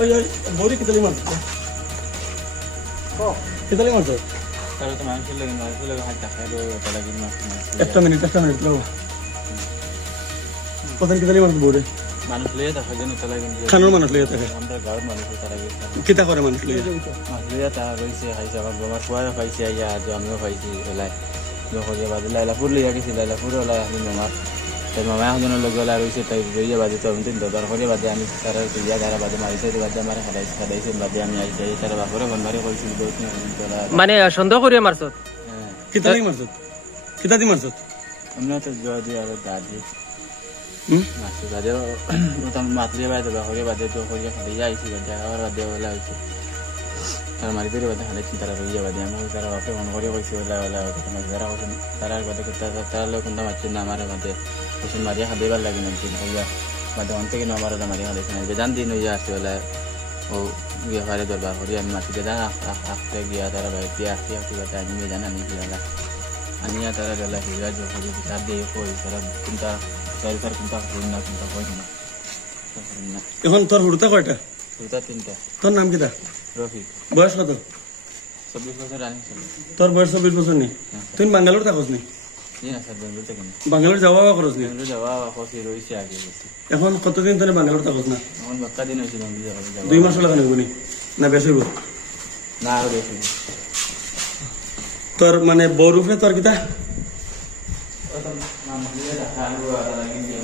ওই ওই বড়ি কিতালি মারছ কিতালি মারছ তাহলে তো মানুষের লাগে হাত দেখায় তাহলে কিন্তু একটা মিনিট লাগো কতদিন কিতালি মারছ বড়ি মানুষ লিয়ে দেখা যেন তাহলে কিন্তু খানোর মানুষ লিয়ে থাকে আমরা গাঁৱৰ মানুষ তাৰা কিতা কৰে মানুষ লিয়ে মাছ লিয়ে তা ৰয়েছে খাইছে আমাৰ আমাৰ খুৱাই খাইছে আইয়া আজ আমিও খাইছি ওলাই যখন বাজে লাইলাপুর লিয়া গেছি লাইলাপুর ওলাই আমি মামার তাই মামা এখনের লগে ওলাই রয়েছে তাই বইয়া বাজে তো আমি দরকার করে বাদে আমি তারা ইয়া তারা বাদে মারিছে বাদে আমার খাইছে বাদে আমি আইছি তারা বাপরে বনবারে কইছিল বহুত মানে সন্দেহ করিয়া মারছ কিতালি মারছ কিতা দি মারছ আমরা তো জোয়া দিয়ে আর দাদি মাছ বাদে ওটা মাতলিয়ে বাদে বাপরে বাদে তো করিয়া খাইয়া আইছি বাদে আর বাদে ওলাই আইছি তারা মারি ধরে বাদে হালাইছি তারা রইয়া বাদে আমি তারা বাপরে মন করে কইছি ওলাই ওলাই তারা কইছেন তারা বাদে তারা লোক কোনটা মারছেন না আমার বাদে কইছেন মারিয়া খাইবার লাগে না দিন হইয়া বাদে অন থেকে আমার মারিয়া খাইছে না বেজান দিন হইয়া আসছে ওলাই ও গিয়ে হারে দরবার করি আমি মাটিতে যা আসতে গিয়া তারা বাইরে আসতে আসতে বাদে আমি বেজান আনি গিয়া আনিয়া তারা গেলা হিরা জো করি বিচার দিয়ে কই তারা কোনটা চারিটার কোনটা করি না কোনটা কই না এখন তোর হুড়তা কয়টা দুটা তিনটা তোর নাম কিতা রফিক বয়স কত 24 বছর রানিং ছিল তোর বয়স 24 বছর নেই তুই বাঙ্গালোর থাকস নি না স্যার বেঙ্গল থেকে না বাঙ্গালোর যাওয়া করস নি বেঙ্গল যাওয়া হচ্ছে রয়েছে আগে গেছি এখন কতদিন ধরে বাঙ্গালোর থাকস না এখন বাক্কা দিন হয়েছে বেঙ্গল যাওয়া 2 মাস লাগা নেব নি না বেশি হইব না আরো বেশি তোর মানে বড় রূপে তোর কিতা নাম দিয়ে দেখা আর লাগি দিয়ে